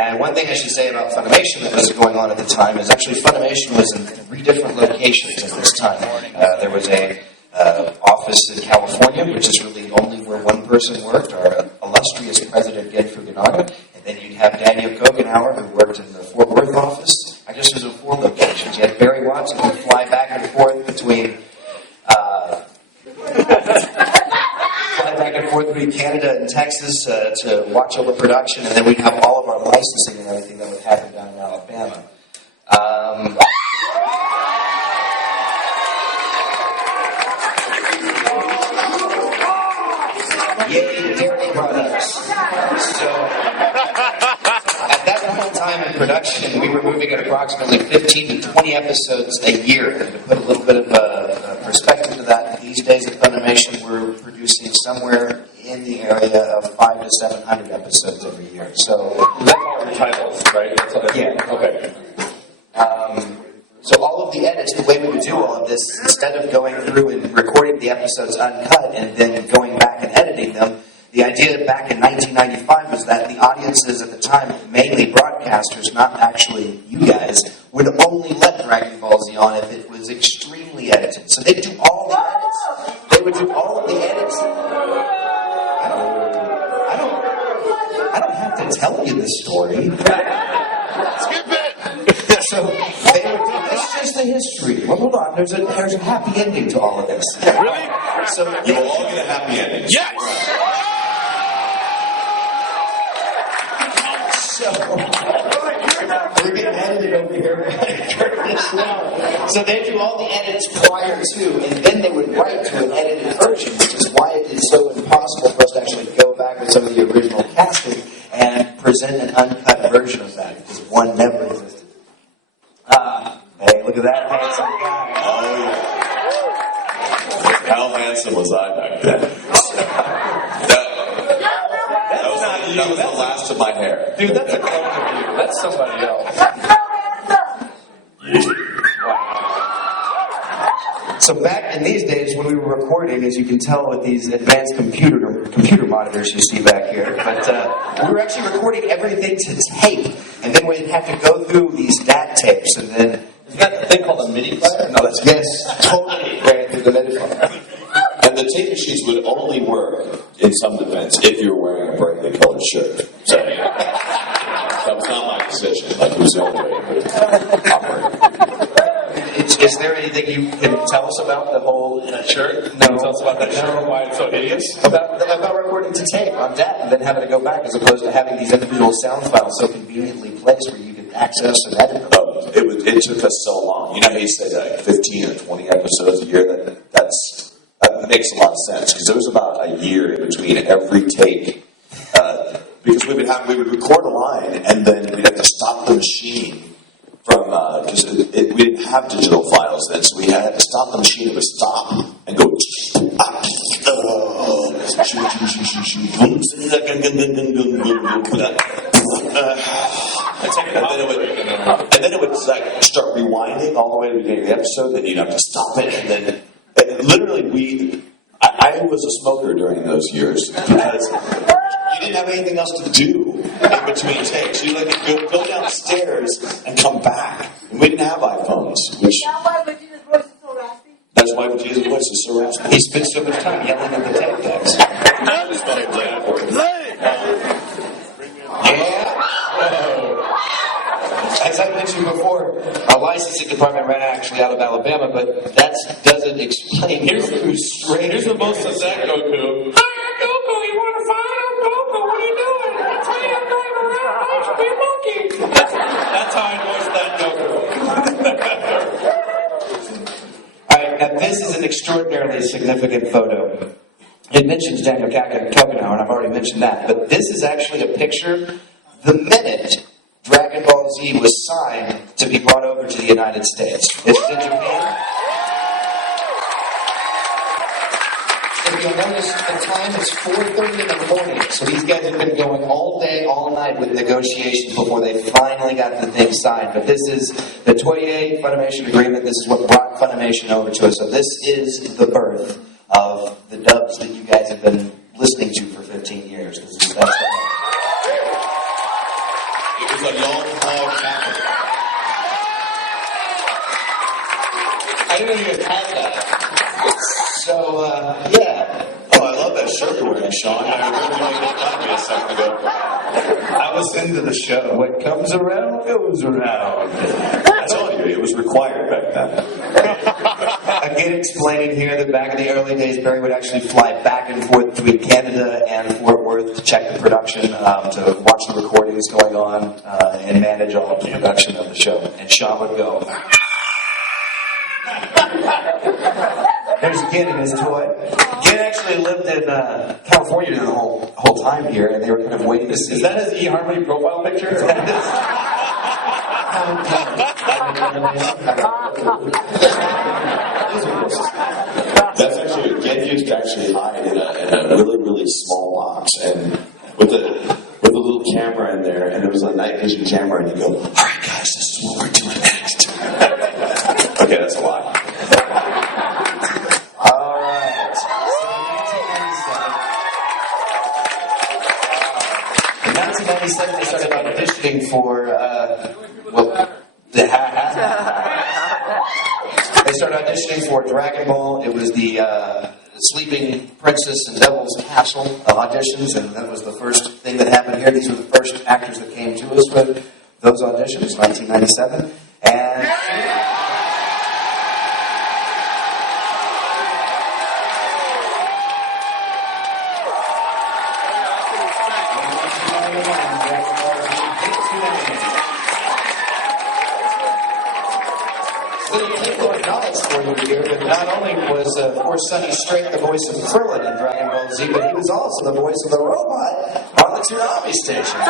And one thing I should say about Funimation that was going on at the time is actually Funimation was in 3 different locations at this time. There was a office in California, which is really only where one person worked, our illustrious president Gen Fukunaga, and then you'd have Daniel Kogenauer, who worked in the Fort Worth office. I guess it was in 4 locations. You had Barry Watson, who would fly back and forth between Canada and Texas to watch over production, and then we'd have all of our licensing and everything that would happen down in Alabama. Yay, dairy products. So, at that point in time in production, we were moving at approximately 15 to 20 episodes a year. And to put a little bit of perspective to that, these days at Funimation, we're producing somewhere in the area of 500 to 700 episodes every year. So that's all the titles, right? Yeah. Okay. So all of the edits, the way we would do all of this, instead of going through and recording the episodes uncut and then going back and editing them, the idea back in 1995 was that the audiences at the time, mainly broadcasters, not actually you guys, would only let Dragon Ball Z on if it was extremely edited. So they'd do all the edits. They would do all of the edits. I don't have to tell you the story. Skip it! So they would do, that's just the history. Well, hold on, there's a happy ending to all of this. Really? So You will all get a happy ending. Yes! So we're getting edited over here. So they do all the edits prior to, and then they would write to an edited version, which is why it is so impossible for us to actually go back with some of the original casting and present an uncut version of that, because one never existed. Hey, look at that handsome guy. Oh, yeah. How handsome was I back then? That was the last of my hair. Dude, that's a clone of you. That's somebody else. So back in these days when we were recording, as you can tell with these advanced computer monitors you see back here, but we were actually recording everything to tape, and then we'd have to go through these DAT tapes, and then... Is that the thing called a MIDI player? No, that's... Yes, totally ran through the MIDI player. And the tape machines would only work, in some defense, if you were wearing a brightly colored shirt. So, that was not my decision. Like, it was the only way to operate. Is there anything you can tell us about the whole shirt? No. Tell us about that shirt and why it's so hideous. About recording to tape on DAT and then having to go back, as opposed to having these individual sound files so conveniently placed where you could access and edit them. It took us so long. You know how you say like 15 or 20 episodes a year? That makes a lot of sense, because there was about a year in between every take. Because we would record a line and then we'd have to stop the machine from, because we didn't have digital files then, so we had to stop the machine. It would stop and go, and then it would like start rewinding all the way to the beginning of the episode. Then you'd have to stop it, and then literally I was a smoker during those years because you didn't have anything else to do in between takes. You like go downstairs and come back. And we didn't have iPhones, which that's why Vegeta's voice is so raspy. He spent so much time yelling at the tape decks. As I mentioned before, our licensing department ran actually out of Alabama, but that doesn't explain. Here's the most of that Goku. Hi, Goku. You want to fight? I'm Goku. What are you doing? That's how I'm driving around. I should be a monkey. That's how I voiced that Goku. All right, now this is an extraordinarily significant photo. It mentions Daniel Kogenauer, and I've already mentioned that, but this is actually a picture the minute Dragon Ball Z was signed to be brought over to the United States. It's in Japan. If you'll notice, the time is 4:30 in the morning, so these guys have been going all day, all night with negotiations before they finally got the thing signed. But this is the Toei Funimation agreement. This is what brought Funimation over to us. So this is the birth of the dubs that you guys have been listening to for 15 years. That's was a long haul capper. I didn't know you guys had that. So, yeah. Oh, I love that shirt you're wearing, Sean. I really wanted to find me a second ago. I was into the show. What comes around goes around. I told you, it was required back then. Again, explaining here that back in the early days, Barry would actually fly back and forth between Canada and Fort Worth to check the production, to watch the recordings going on, and manage all of the production of the show. And Sean would go. There's Gin and his toy. Gin actually lived in California the whole time here, and they were kind of waiting to see. Is that his eHarmony profile picture? That's actually, Ken used to actually hide in a really, really small box, and with a little camera in there, and there was a night vision camera, and he'd go, "All right, guys, this is what we're doing next." Okay, that's a lie. All right. In 1997, they started auditioning for, they started auditioning for Dragon Ball. It was the Sleeping Princess and Devil's Castle auditions, and that was the first thing that happened here. These were the first actors that came to us for those auditions, 1997. And little tidbit of knowledge for you here, but not only was, of course, Sonny Strait the voice of Krillin in Dragon Ball Z, but he was also the voice of the robot on the Toonami station.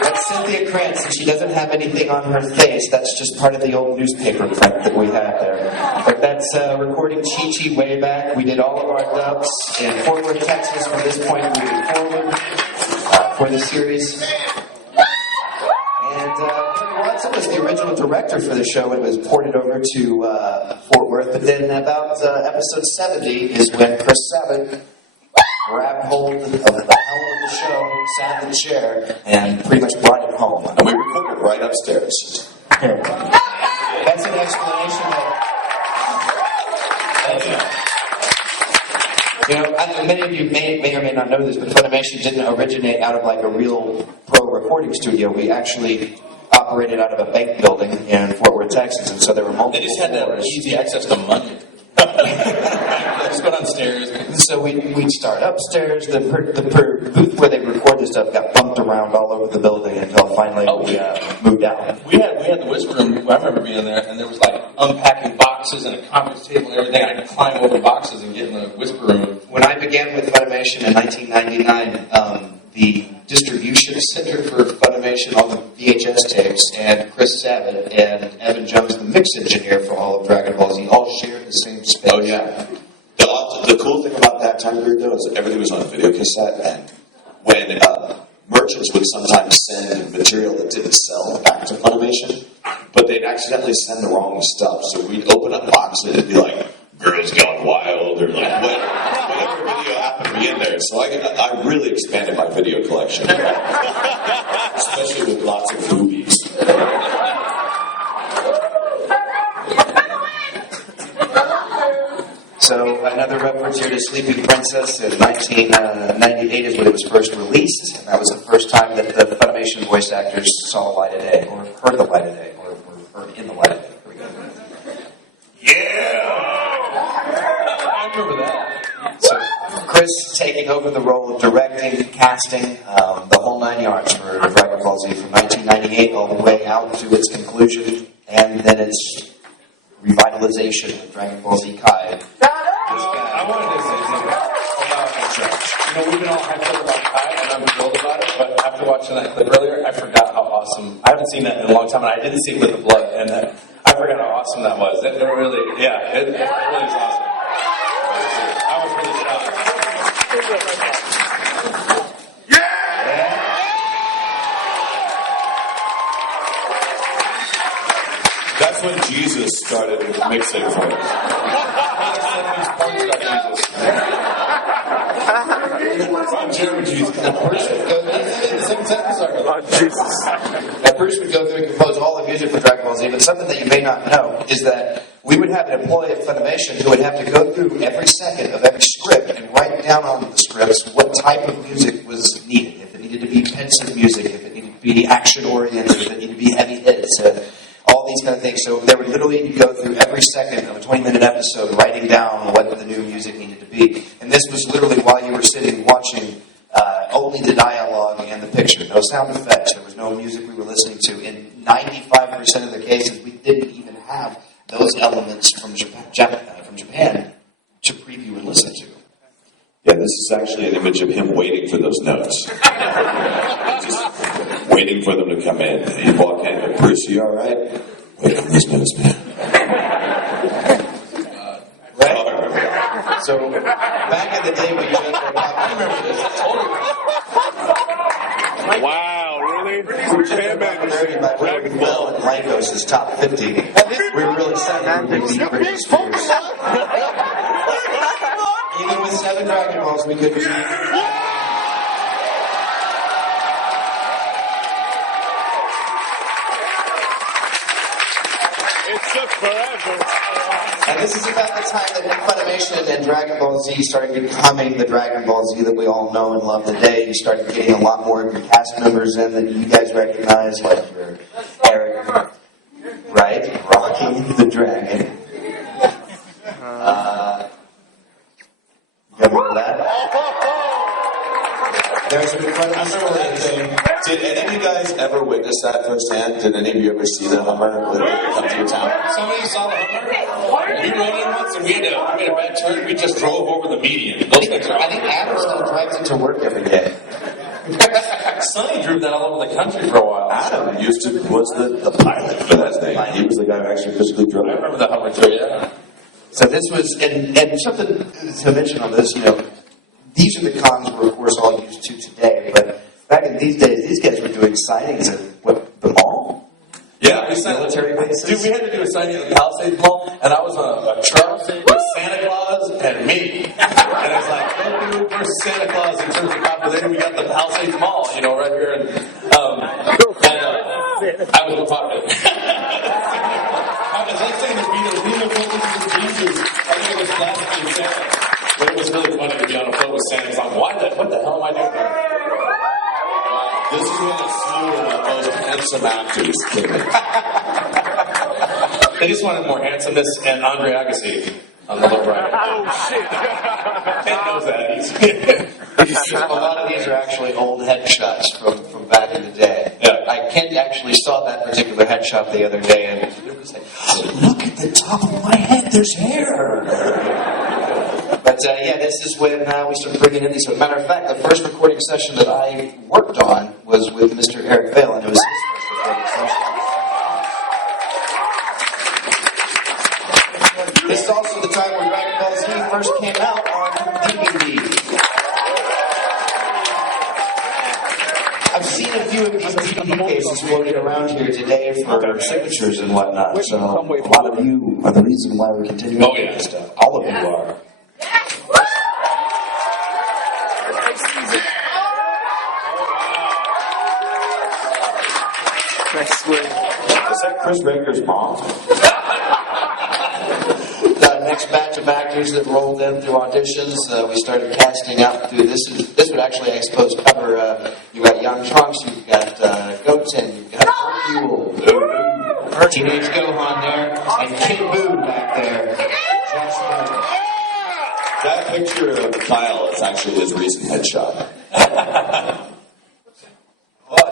That's Cynthia Krantz, and she doesn't have anything on her face. That's just part of the old newspaper print that we have there. But that's recording Chi-Chi way back. We did all of our dubs in Fort Worth, Texas from this point moving forward for the series. And Terry Watson was the original director for the show. It was ported over to Fort Worth. But then about episode 70 is when Chris Sabat grabbed hold of the helm of the show, sat in the chair, and pretty much brought it home. And we recorded right upstairs. That's an explanation that... You know, many of you may or may not know this, but Funimation didn't originate out of like a real pro recording studio. We actually operated out of a bank building in Fort Worth, Texas, and so there were multiple They just had that floors. easy access to money. Just go downstairs. So we'd start upstairs. The booth where they record this stuff got bumped around all over the building until finally we moved out. We had the whisper room. I remember being there, and there was like unpacking boxes and a conference table and everything. I could climb over boxes and get in the whisper room. When I began with Funimation in 1999, the distribution center for Funimation, all the VHS tapes, and Chris Sabat and Evan Jones, the mix engineer for all of Dragon Ball Z, all shared the same space. Oh, yeah. The cool thing about that time period, though, is everything was on video cassette, and when merchants would sometimes send material that didn't sell back to Funimation, but they'd accidentally send the wrong stuff. So we'd open up boxes and it'd be like, Girls Gone Wild, or like, whatever video happened to be in there. So I really expanded my video collection. Especially with lots of movies. So another reference here to Sleeping Princess in 1998 is when it was first released. And that was the first time that the Funimation voice actors saw the light of day, or heard the light of day, or heard in the light of day. Here we go. I remember that. So Chris taking over the role of directing, casting, the whole 9 yards for Dragon Ball Z from 1998 all the way out to its conclusion, and then its revitalization of Dragon Ball Z Kai. I wanted to say something about we've been all hyped up about Kai, and I'm thrilled about it, but after watching that clip earlier, I forgot how awesome. I haven't seen that in a long time, and I didn't see it with the blood, and I forgot how awesome that was. It really, it really is awesome. I was really shocked. That's when Jesus started mixing for us. Jeremy Jesus. Bruce would go through, The same sentence, sorry. Oh, Jesus. now, Bruce would go through and compose all the music for Dragon Ball Z, but something that you may not know is that we would have an employee at Funimation who would have to go through every second of every script and write down on the scripts what type of music was needed. If it needed to be pensive music, if it needed to be action-oriented, if it needed to be heavy hits, all these kind of things. So they would literally go through every second of a 20-minute episode writing down what the new music needed to be. And this was literally while you were sitting watching only the dialogue and the picture. No sound effects. There was no music we were listening to. In 95% of the cases, we didn't even have those elements from Japan to preview and listen to. Yeah, this is actually an image of him waiting for those notes. Just waiting for them to come in. You walk in, Bruce, you all right? Wait on these notes, man. Right? Oh, I remember that. So back in the day when you I remember this. Wow, really? Him and Dragon Ball Ball. and Lycos' top 50. We were really excited when we beat Britney Spears. Even with 7 Dragon Balls, we couldn't beat. It took forever. And this is about the time that Funimation and Dragon Ball Z started becoming the Dragon Ball Z that we all know and love today. You started getting a lot more of your cast members in that you guys recognize, like your Eric, right? Rocky the Dragon. You remember that? There's an incredible story. Did any of you guys ever witness that firsthand? Did any of you ever see the Hummer when it come to your town? Somebody saw the Hummer. We rode in once and we made a bad turn. We just drove over the median. Those things are. I think Adam still drives into work every day. Sonny drove that all over the country for a while. Adam was the pilot for that thing. He was the guy who actually physically drove I it. remember the Hummer too, yeah. So this was, and something to mention on this, these are the cons we're of course all used to today, but back in these days, these guys were doing signings at, the mall? Yeah, we signed Military bases? Dude, we had to do a signing at the Palisades Mall, and I was on a truck with Santa Claus and me. And it's like, Goku versus Santa Claus in terms of popularity. We got the Palisades Mall, right here. And I was more popular. As I was saying, the Beatles, we were focusing on Jesus. I think it was classically Santa. But it was really funny to be on a boat with Santa. It's like, what the hell am I doing there? This is when a slew of those handsome actors came in. They just wanted more handsomeness and Andre Agassi on the low right. Oh, shit. Ken knows that. A lot of these are actually old headshots from back in the day. Yeah. Ken actually saw that particular headshot the other day, and he was like, look at the top of my head, there's hair. But this is when we started bringing in these. So, matter of fact, the first recording session that I worked on was with Mr. Eric Vale, and it was his first recording session. This is also the time when Dragon Ball Z first came out on DVD. I've seen a few of these DVD cases floating around here today for signatures and whatnot. So a lot of you are the reason why we're continuing Oh, yeah. this stuff. All of you are. Nice swing. Is that Chris Baker's mom? The next batch of actors that rolled in through auditions, we started casting out through this would actually, I suppose, cover. You got Young Trunks, you've got Goten, you've got Hercule, Teenage Gohan there, and Kid Buu back there. That picture of Kyle is actually his recent headshot.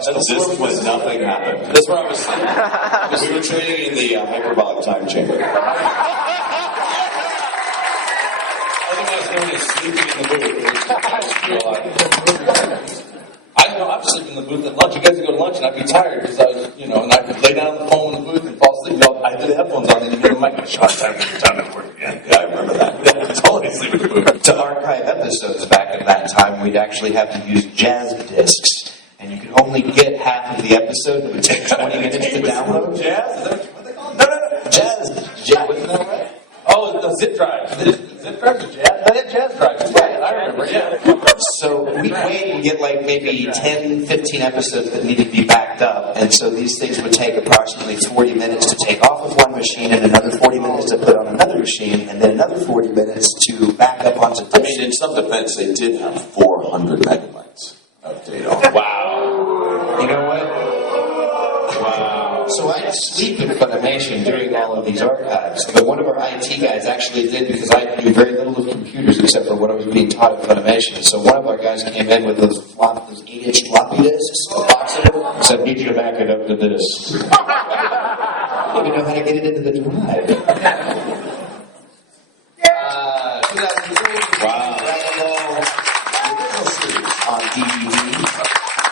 This is when nothing happened. That's where I was. We were training in the hyperbolic time chamber. Otherwise known as sleeping in the booth. I was sleeping in the booth at lunch. You guys would go to lunch and I'd be tired because I was, and I could lay down on the phone in the booth and fall asleep. I had the headphones on and you hear the mic. Shot time to work again. Yeah, I remember that. Yeah, totally sleep in the booth. To archive episodes back at that time, we'd actually have to use jazz discs. And you could only get half of the episode. It would take 20 minutes to download. Jazz? Is that what they call it? No. Jazz. Wasn't that right? Oh, the zip drive. Zip It drives a jazz. They had jazz drivers. Yeah, I remember. Yeah. So we'd wait and get like maybe 10, 15 episodes that needed to be backed up. And so these things would take approximately 40 minutes to take off of one machine and another 40 minutes to put on another machine and then another 40 minutes to back up onto I disc. mean, in some defense, they did have 400 megabytes of data. Wow. You know what? Wow. So I'd sleep in Funimation doing all of these archives. But one of our IT guys actually did because I knew very little of computers except for what I was being taught at Funimation. So one of our guys came in with those 8-inch floppy disks, a box of them, and said, "Need you to back it up to this." I didn't even know how to get it into the drive. 2003, Wow. Dragon Ball the original series on DVD.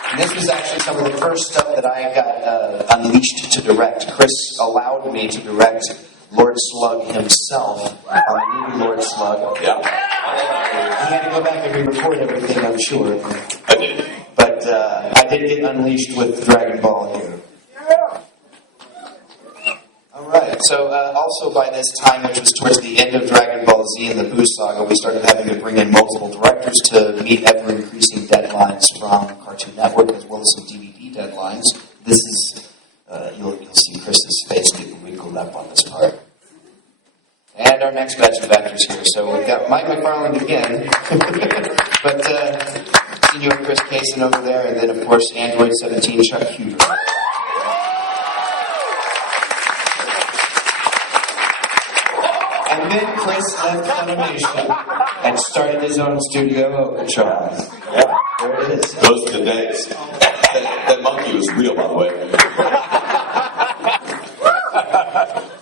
And this was actually some of the first stuff that I got unleashed to direct. Chris allowed me to direct Lord Slug himself on the movie Lord Slug. Yeah, He had to go back and re-record everything, I'm sure. I did. But I did get unleashed with Dragon Ball here. Alright, so also by this time, which was towards the end of Dragon Ball Z and the Buu Saga, we started having to bring in multiple directors to meet ever-increasing deadlines from Cartoon Network, as well as some DVD deadlines. This is, you'll see Chris's face get wrinkled up on this part. And our next batch of actors here. So we've got Mike McFarland again, but Senor Chris Kaysen over there, and then of course Android 17 Chuck Huber. And then Chris left Funimation and started his own studio, Okeechobee. Yeah. There it is. Those are the days. That monkey was real, by the way.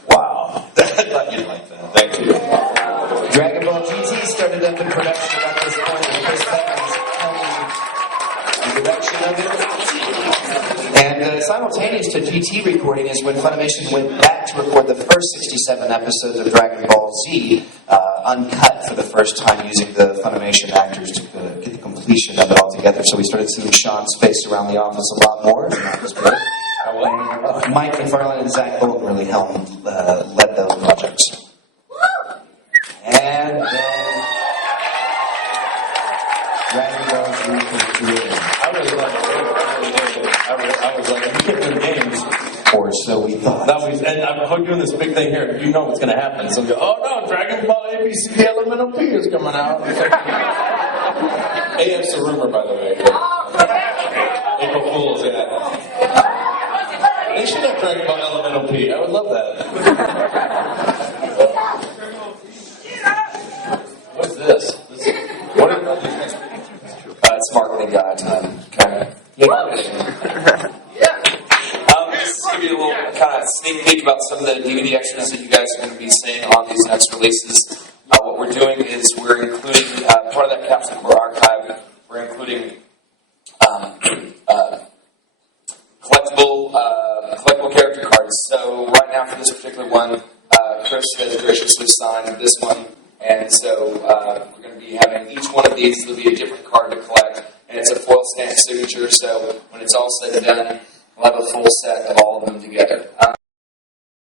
Wow. I thought you'd like that. Thank you. Dragon Ball GT started up in production at this point, and Chris Beckman's helming the direction of it. And simultaneous to GT recording is when Funimation went back to record the first 67 episodes of Dragon Ball Z, uncut for the first time using the Funimation actors to get the completion of it all together. So we started seeing Sean's face around the office a lot more, and that was great. And Mike McFarlane and Zach Bolton really led those projects. And then Dragon Ball Z concluded. I really liked it. I really did. I was like, you can't win games. Or so we thought. That was, and I'm doing this big thing here. You know what's going to happen. So go, oh no, Dragon Ball ABC Elemental P is coming out. AF's a rumor, by the way. April Fools, yeah. They should have Dragon Ball Elemental P. I would love that. What's this? What are these? It's marketing guy time. Okay. Just to give you a little kind of sneak peek about some of the DVD extras that you guys are going to be seeing on these next releases. What we're doing is we're including, part of that Capsule Core archive, we're including collectible character cards. So right now for this particular one, Chris has graciously signed this one. And so we're going to be having each one of these, there'll be a different card to collect. And it's a foil stamp signature, so when it's all said and done, we'll have a full set of all of them together.